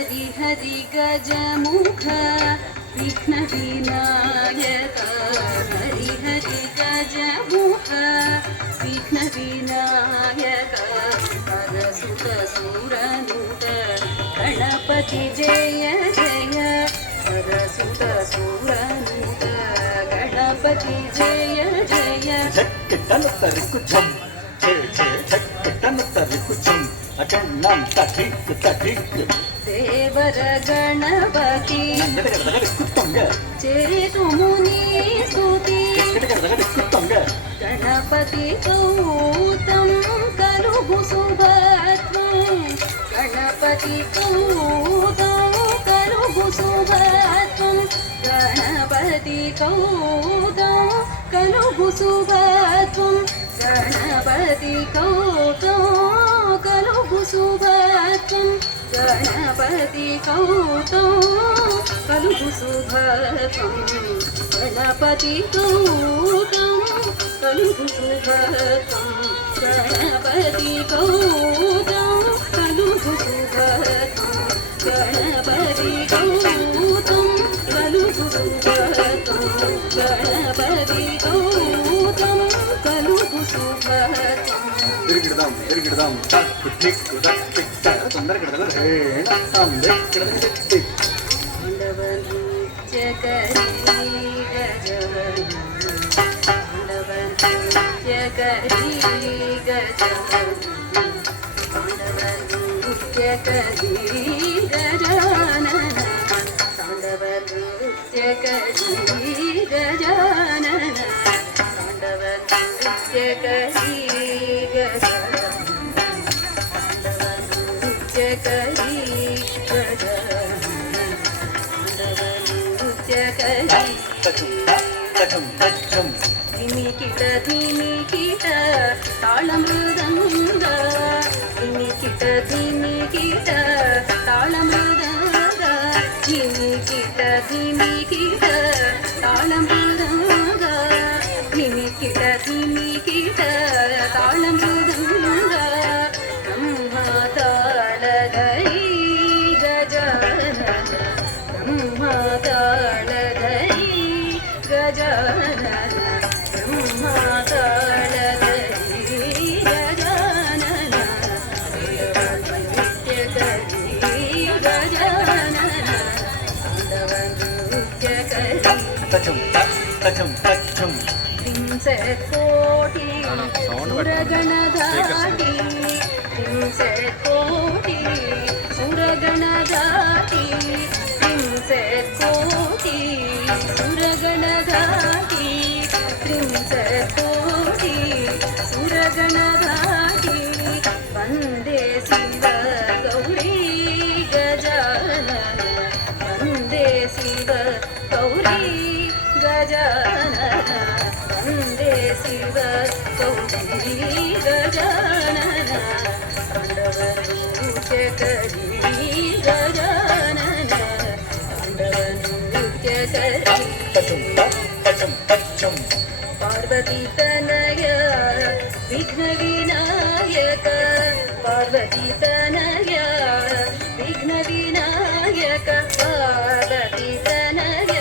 हरि हरि गजमुख विघ्न विनायक हरि हरि गजमुख विघ्न विनायक हरसुत सुरनुत गणपति जय जय हरसुत सुरनुत गणपति जय जय देवर गणपति चेतु मुनि स्तुति गणपति गौतम कलुगु सुभद्रं गणपति गौतम कलुगु सुभद्रं गणपति गौतम कलुगु सुभद्रं गणपति गौतम कलुगु सुभद्रं गणपति गौतम कलुगु सुभद्रं गणपति गौतम कलुगु सुभद्रं गणपति गौतम कलुगु सुभद्रं गणपति गौतम कलुगु सुभद्रं गणपति गौतम कलुगु सुभद्रं ఎరిగిడదాం తొందరగా ಧಿಮಿಕಿಟ ಧಿಮಿಕಿಟ ತಾಳಮೃದಂಗ ಧಿಮಿಕಿಟ ಧಿಮಿಕಿಟ ತಾಳಮೃದಂಗ ಧಿಮಿಕಿಟ ಧಿಮಿಕಿಟ ತಾಳಮೃದಂಗ ಧಿಮಿಕಿಟ ಧಿಮಿಕಿಟ ತಾಳಮೃದಂಗ ಬ್ರಹ್ಮ ತಾಳಧರಿ ಗಜಾನನ ಬ್ರಹ್ಮ ತಾಳಧರಿ ಗಜಾನನ ಬ್ರಹ್ಮ ತಾಳಧರಿ ಗಜಾನನ ನೃತ್ಯ ಕರಿ ಗಜಾನನ ನೃತ್ಯ ಕರಿ त्रिंशत्कोटि सुरगणधाटी त्रिंशत्कोटि सुरगणधाटी त्रिंशत्कोटि सुरगणधाटी त्रिंशत्कोटि सुरगणधाटी वन्दे शिव गौरी गजानन वन्दे शिव गौरी गजानन वन्दे शिव गौरी गजानन नृत्य करी गजानन नृत्य करी पार्वती तनय विघ्न विनायक पार्वती तनय विघ्न विनायक पार्वती तनय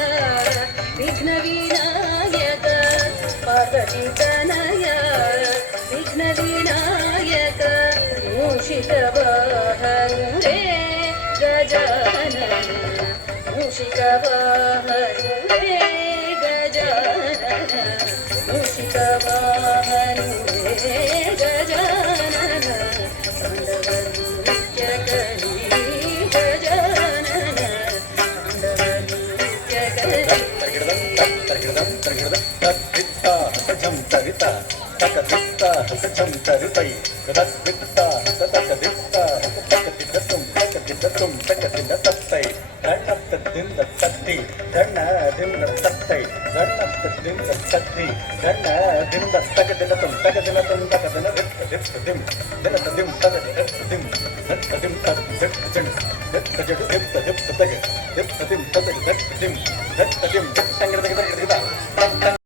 विघ्न विनायक पार्वती तनय विघ्न विनायक मूषिक वाहनुरे गजानन मूषिक वाहनुरे गजानन मूषिक वाहनुरे गजानन नृत्य करी गजानन नृत्य करी झम तरिता तक दिखता झम तरितै रस दिखता तक दिखता तक दिखतुम तक दिखतै रणप दिन तत्ति रण दिन तत्तै रणप दिन तत्ति रण दिन तक दिनतुम तक दिनतुम तक दिन दिम दिन दिम तक दिम दिम तक दिम दिम दिम तक दिम तक दिम तक दिम तक दिम तक दिम